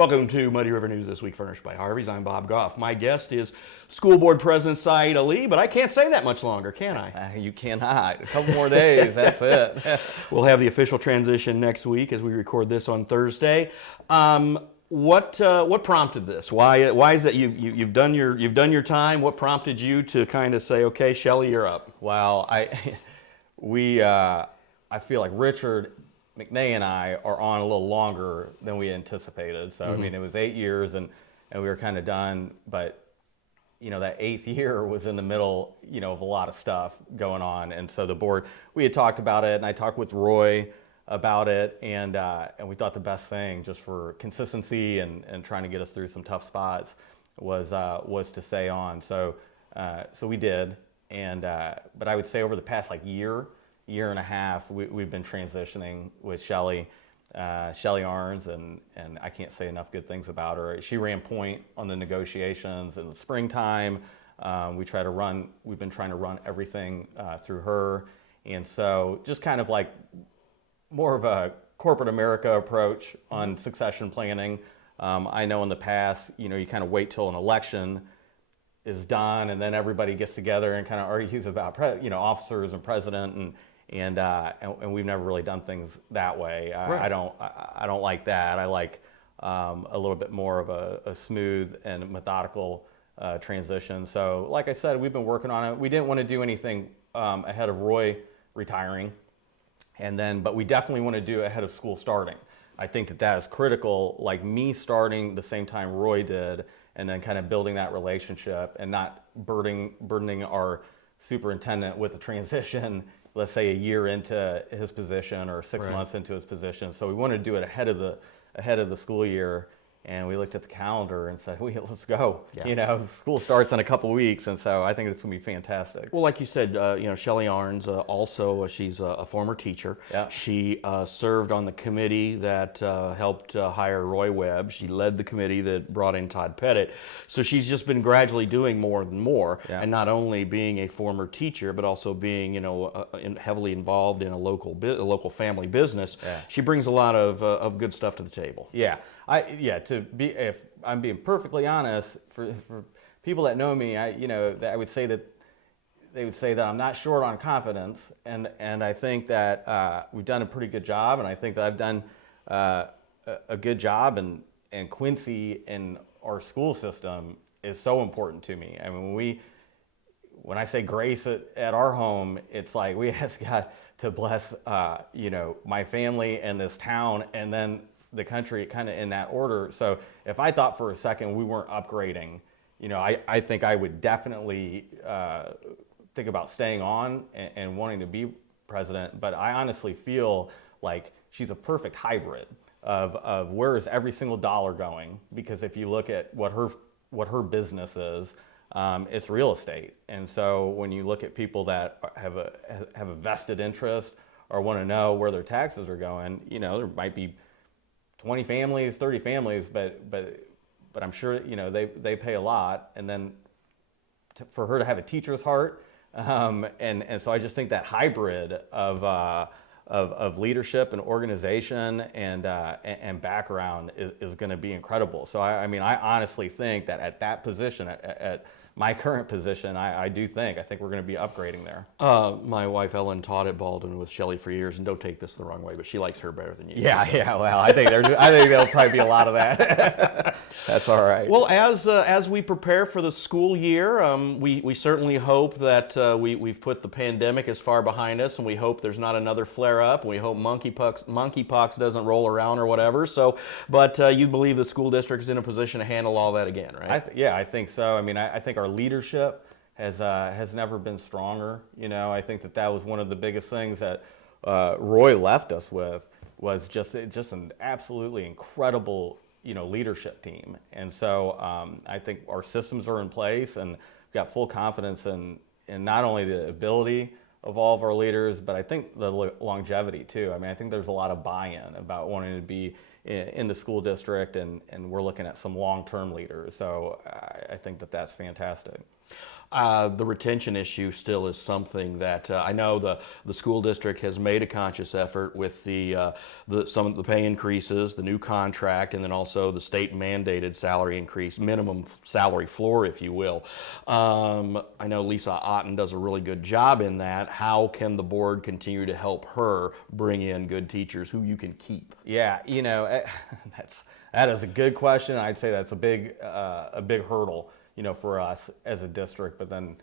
Welcome to Muddy River News This Week, furnished by Harvey's. I'm Bob Goff. My guest is School Board President Sayeed Ali, but I can't say that much longer, can I? You cannot. A couple more days, that's it. We'll have the official transition next week as we record this on Thursday. What prompted this? Why is it you've done your time? What prompted you to kind of say, okay, Shelley, you're up? Well, I feel like Richard McNay and I are on a little longer than we anticipated. So, I mean, it was 8 years and we were kind of done, but, that 8th year was in the middle, of a lot of stuff going on. And so the board, we had talked about it, and I talked with Roy about it, and we thought the best thing just for consistency and trying to get us through some tough spots was to stay on. So we did. And, but I would say over the past year and a half, we've been transitioning with Shelley Arns, and I can't say enough good things about her. She ran point on the negotiations in the springtime. We've been trying to run everything through her. And so just kind of like more of a corporate America approach on succession planning. I know in the past, you kind of wait till an election is done, and then everybody gets together and kind of argues about officers and president, and we've never really done things that way. Right. I don't like that. I like a little bit more of a smooth and methodical transition. So, like I said, we've been working on it. We didn't want to do anything ahead of Roy retiring, but we definitely want to do it ahead of school starting. I think that is critical. Like me starting the same time Roy did, and then kind of building that relationship and not burdening our superintendent with the transition, let's say a year into his position or 6 Right. months into his position. So we wanted to do it ahead of the school year. And we looked at the calendar and said, let's go. Yeah. School starts in a couple weeks, and so I think it's going to be fantastic. Well, like you said, Shelley Arns, also she's a former teacher. Yeah. She served on the committee that helped hire Roy Webb. She led the committee that brought in Todd Pettit. So she's just been gradually doing more and more, Yeah. and not only being a former teacher, but also being heavily involved in a local family business. Yeah. She brings a lot of good stuff to the table. Yeah, if I'm being perfectly honest, for people that know me, I would say that they would say that I'm not short on confidence, and I think that we've done a pretty good job, and I think that I've done a good job, and Quincy in our school system is so important to me. I mean, when I say grace at our home, it's like we ask God to bless my family and this town, and then the country, kind of in that order. So if I thought for a second we weren't upgrading, I think I would definitely think about staying on and wanting to be president. But I honestly feel like she's a perfect hybrid of where is every single dollar going, because if you look at what her business is, it's real estate. And so when you look at people that have a vested interest or want to know where their taxes are going, there might be 20 families, 30 families, but I'm sure they pay a lot, and then for her to have a teacher's heart, and so I just think that hybrid of leadership and organization and background is going to be incredible. So I honestly think that at that position, at my current position, I think we're going to be upgrading there. My wife Ellen taught at Baldwin with Shelley for years, and don't take this the wrong way, but she likes her better than you. Yeah. Well, I think there'll probably be a lot of that. That's all right. Well, as we prepare for the school year, we certainly hope that we've put the pandemic as far behind us, and we hope there's not another flare up. And we hope monkeypox doesn't roll around or whatever. So, but you believe the school district is in a position to handle all that again, right? I think so. I think our leadership has never been stronger. I think that was one of the biggest things that Roy left us with, was just an absolutely incredible leadership team. And so I think our systems are in place, and we've got full confidence in not only the ability of all of our leaders, but I think the longevity too. I think there's a lot of buy-in about wanting to be in the school district, and we're looking at some long-term leaders. So I think that's fantastic. The retention issue still is something that I know the school district has made a conscious effort with some of the pay increases, the new contract, and then also the state mandated salary increase, minimum salary floor, if you will. I know Lisa Otten does a really good job in that. How can the board continue to help her bring in good teachers who you can keep? Yeah, that is a good question. I'd say that's a big hurdle, for us as a district, but then,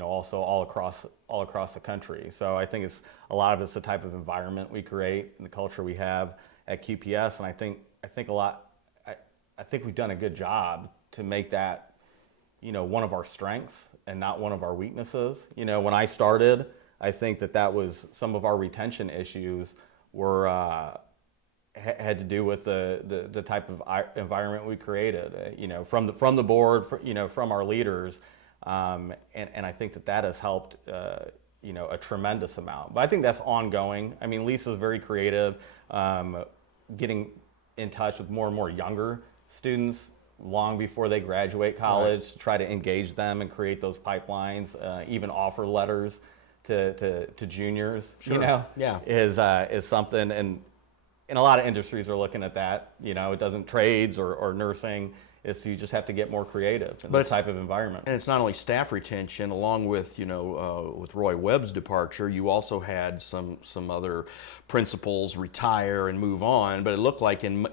also all across the country. So I think a lot of it's the type of environment we create and the culture we have at QPS, and I think we've done a good job to make that, one of our strengths and not one of our weaknesses. When I started, I think that was some of our retention issues were had to do with the type of environment we created, from the board, from our leaders, and I think that has helped, a tremendous amount. But I think that's ongoing. I mean, Lisa's very creative, getting in touch with more and more younger students long before they graduate college, right, to try to engage them and create those pipelines, even offer letters to juniors. Sure. Yeah. Is something, and a lot of industries are looking at that. It doesn't trades or nursing. You just have to get more creative in this type of environment. And it's not only staff retention. Along with with Roy Webb's departure, you also had some other principals retire and move on. But it looked like in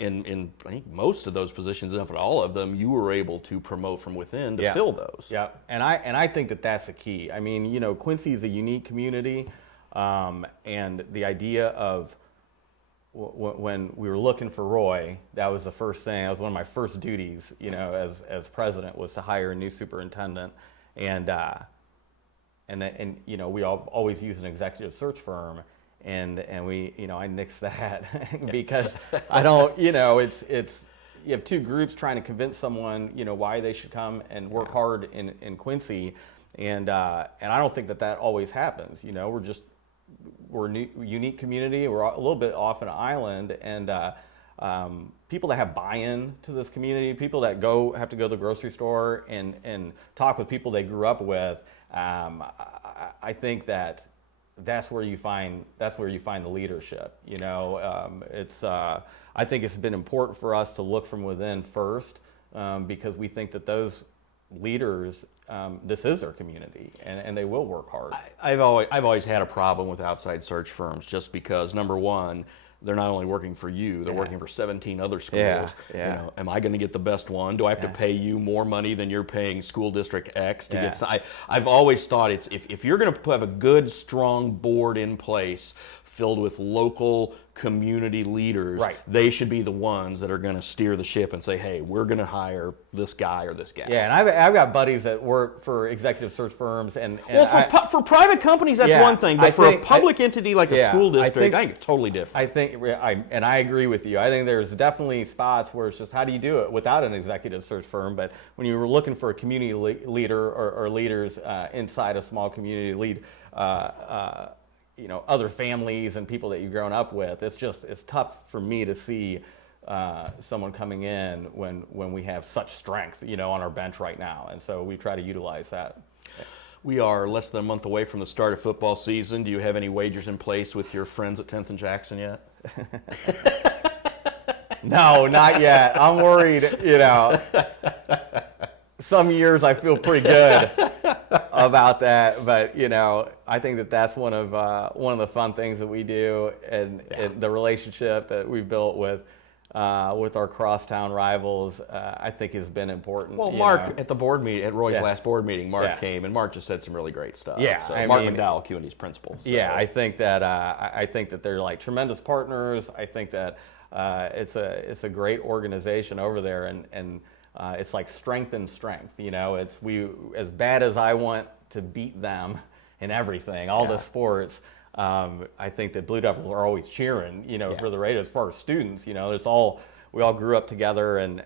I think most of those positions, if not all of them, you were able to promote from within to fill those. Yeah, and I think that's the key. I mean, Quincy is a unique community, and the idea of when we were looking for Roy, that was the first thing. That was one of my first duties, as president, was to hire a new superintendent, and we always use an executive search firm, and we, I nixed that because I don't, it's you have two groups trying to convince someone, why they should come and work hard in Quincy, and I don't think that always happens. We're a unique community. We're a little bit off an island, and people that have buy-in to this community, people that have to go to the grocery store and talk with people they grew up with. I think that's where you find the leadership. I think it's been important for us to look from within first, because we think that those leaders, this is their community, and they will work hard. I've always had a problem with outside search firms, just because, number one, they're not only working for you, they're working for 17 other schools. Yeah. Am I going to get the best one? Do I have to pay you more money than you're paying school district X to get? I've always thought if you're going to have a good, strong board in place filled with local community leaders, right, they should be the ones that are going to steer the ship and say, hey, we're going to hire this guy or this guy. Yeah, and I've got buddies that work for executive search firms, and for private companies, that's one thing, but for a public entity like a school district, I think it's totally different. I think, and I agree with you. I think there's definitely spots where it's just, how do you do it without an executive search firm? But when you were looking for a community leader or leaders inside a small community, lead other families and people that you've grown up with, it's tough for me to see someone coming in when we have such strength, on our bench right now. And so we try to utilize that. We are less than a month away from the start of football season. Do you have any wagers in place with your friends at 10th and Jackson yet? No, not yet. I'm worried, Some years I feel pretty good about that, but I think that's one of the fun things that we do, and the relationship that we built with our crosstown rivals, I think has been important. Well, Mark at the board meeting, at Roy's last board meeting, Mark came, and Mark just said some really great stuff. Yeah, so Mark McDowell, QND's principal. So. Yeah, I think that they're like tremendous partners. I think that it's a great organization over there, and it's like strength and strength. It's as bad as I want to beat them in everything, all the sports. I think that Blue Devils are always cheering, for the Raiders. For our students, we all grew up together, and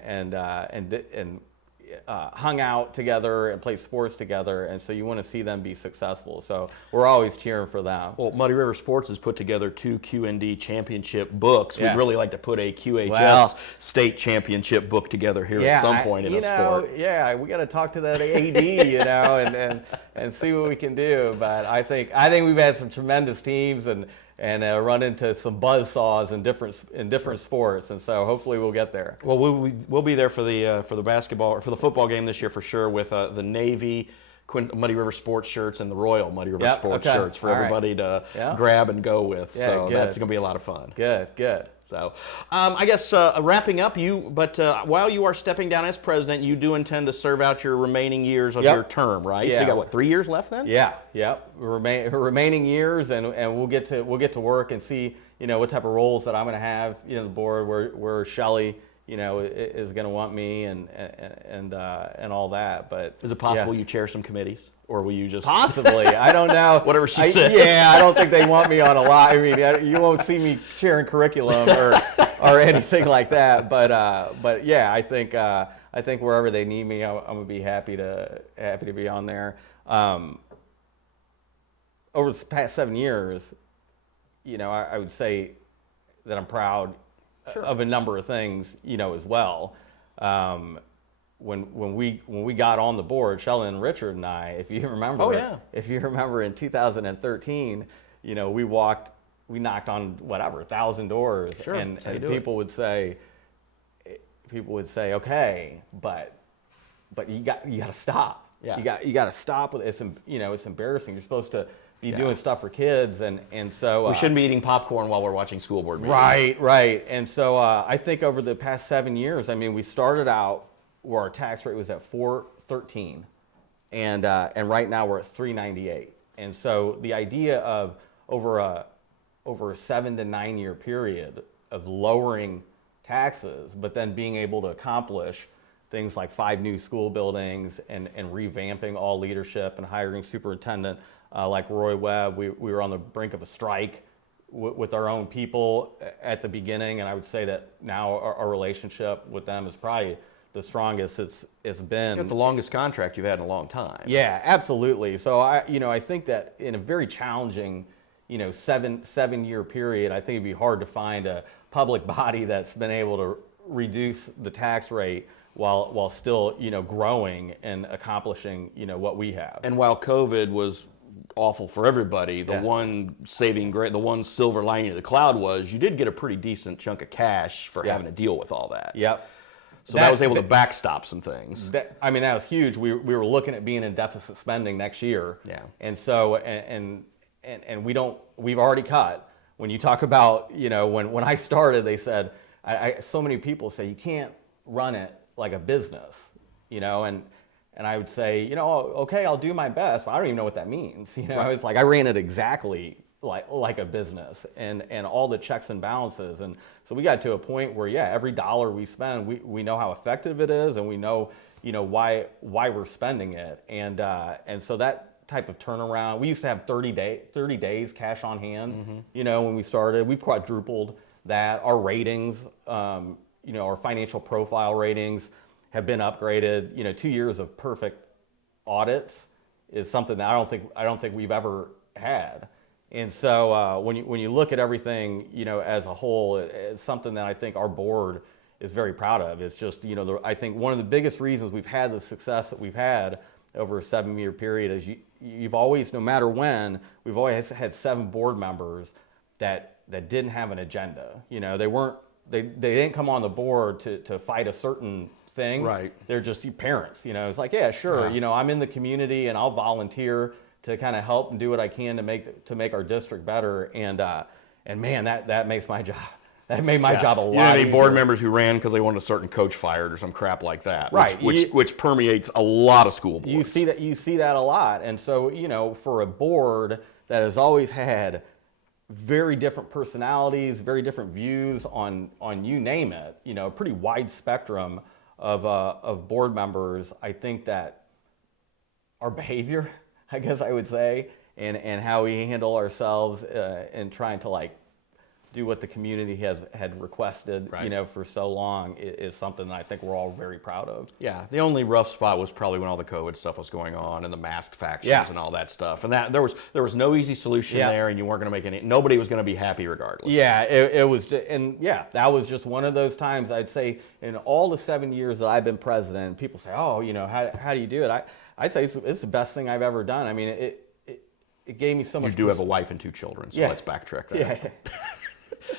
hung out together and played sports together, and so you want to see them be successful. So we're always cheering for them. Well, Muddy River Sports has put together 2 QND championship books. Yeah. We'd really like to put a QHS Well, state championship book together here at some point in the sport. Yeah, we got to talk to that AD, and see what we can do. But I think we've had some tremendous teams and run into some buzzsaws in different sports, and so hopefully we'll get there. Well, we'll be there for the basketball or for the football game this year for sure with the Navy Muddy River Sports shirts and the Royal Muddy River Sports shirts for everybody to grab and go with. Yeah, so good. that's going to be a lot of fun. Good. So, I guess wrapping up, while you are stepping down as president, you do intend to serve out your remaining years of your term, right? Yeah. So you got 3 years left then? Yeah. Remaining years, and we'll get to work and see what type of roles that I'm going to have the board where Shelley is going to want me and all that. But is it possible you chair some committees, or will you just possibly? I don't know. Whatever she says. Yeah, I don't think they want me on a lot. I mean, you won't see me chairing curriculum or anything like that. But yeah, I think wherever they need me, I'm gonna be happy to be on there. Over the past 7 years, I would say that I'm proud of a number of things, as well. When we got on the board, Sheldon and Richard and I, if you remember in 2013, we knocked on 1,000 doors, and people would say, okay, but you got to stop. Yeah. You got to stop with it. It's embarrassing. You're supposed to be doing stuff for kids, and so we shouldn't be eating popcorn while we're watching school board meetings. Right. And so I think over the past 7 years, we started out where our tax rate was at $413, and right now we're at $398. And so the idea of over a 7 to 9 year period of lowering taxes, but then being able to accomplish things like 5 new school buildings and revamping all leadership and hiring superintendent like Roy Webb. We were on the brink of a strike with our own people at the beginning, and I would say that now our relationship with them is probably the strongest it's been. It's the longest contract you've had in a long time. Yeah, absolutely. So I think that in a very challenging 7 year period, I think it'd be hard to find a public body that's been able to reduce the tax rate while still growing and accomplishing what we have. And while COVID was awful for everybody, the one silver lining of the cloud was you did get a pretty decent chunk of cash for having to deal with all that. Yep. So that was able to backstop some things. That was huge. We were looking at being in deficit spending next year. Yeah. And so and we've already cut. When you talk about when I started, they said so many people say you can't run it like a business, and I would say, okay, I'll do my best, but I don't even know what that means. Right. It's like I ran it exactly like a business and all the checks and balances. And so we got to a point where, every dollar we spend, we know how effective it is, and we know, why we're spending it. And so that type of turnaround, we used to have 30 days cash on hand, when we started. We've quadrupled that. Our ratings, our financial profile ratings have been upgraded. 2 years of perfect audits is something that I don't think we've ever had. And so when you look at everything, as a whole, it's something that I think our board is very proud of. It's just, I think one of the biggest reasons we've had the success that we've had over a 7 year period is you've always, no matter when, we've always had 7 board members that didn't have an agenda. They didn't come on the board to fight a certain thing. Right. They're just parents. It's like, yeah, sure. Yeah. I'm in the community and I'll volunteer to kind of help and do what I can to make our district better. And man, that makes my job. That made my job a lot easier. Any board members who ran because they wanted a certain coach fired or some crap like that. Right. Which permeates a lot of school boards. You see that a lot. And so, for a board that has always had very different personalities, very different views on you name it, a pretty wide spectrum of board members, I think that our behavior, I guess I would say, and how we handle ourselves in trying to do what the community had requested, Right. you know, for so long is something that I think we're all very proud of. Yeah, the only rough spot was probably when all the COVID stuff was going on and the mask factions Yeah. and all that stuff. And that there was no easy solution Yeah. there, and you weren't going to make any. Nobody was going to be happy regardless. Yeah, it was, and yeah, that was just one of those times. I'd say in all the 7 years that I've been president, people say, "Oh, you know, how do you do it?" I'd say it's the best thing I've ever done. I mean, it gave me so much. You do have a wife and 2 children, so Yeah. let's backtrack that. Yeah.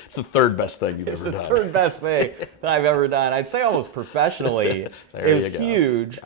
It's the third best thing you've It's ever the done. third best thing that I've ever done. I'd say almost professionally. There it was you go. huge.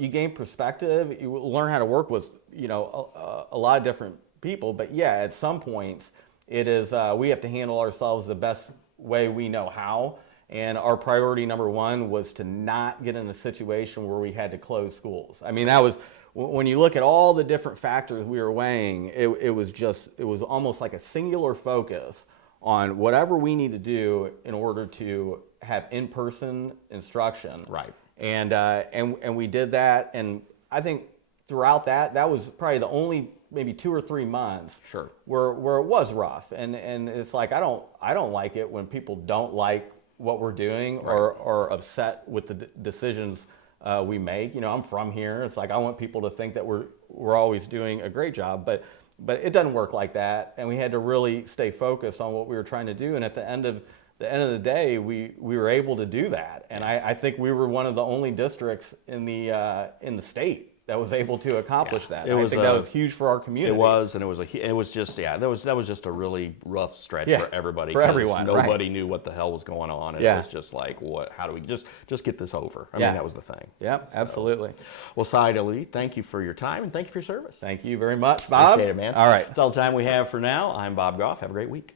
You gain perspective. You learn how to work with, you know, a lot of different people. But yeah, at some points, it is we have to handle ourselves the best way we know how. And our priority number one was to not get in a situation where we had to close schools. I mean, that was, when you look at all the different factors we were weighing, it was almost like a singular focus on whatever we need to do in order to have in-person instruction. Right. And we did that, and I think throughout that was probably the only maybe 2 or 3 months Sure. where it was rough, and it's like I don't like it when people don't like what we're doing or upset with the decisions we make. You know, I'm from here. It's like I want people to think that we're always doing a great job, but it doesn't work like that, and we had to really stay focused on what we were trying to do. And at the end of the day, we were able to do that. And I think we were one of the only districts in the state that was able to accomplish that. I think that was huge for our community. It was, and it was just that was just a really rough stretch for everybody. For 'cause everyone, nobody knew what the hell was going on. And it was just like, what? How do we just get this over? I mean, that was the thing. Yep, absolutely. Well, Sayeed Ali, thank you for your time and thank you for your service. Thank you very much, Bob. Appreciate it, man. All right. That's all the time we have for now. I'm Bob Goff. Have a great week.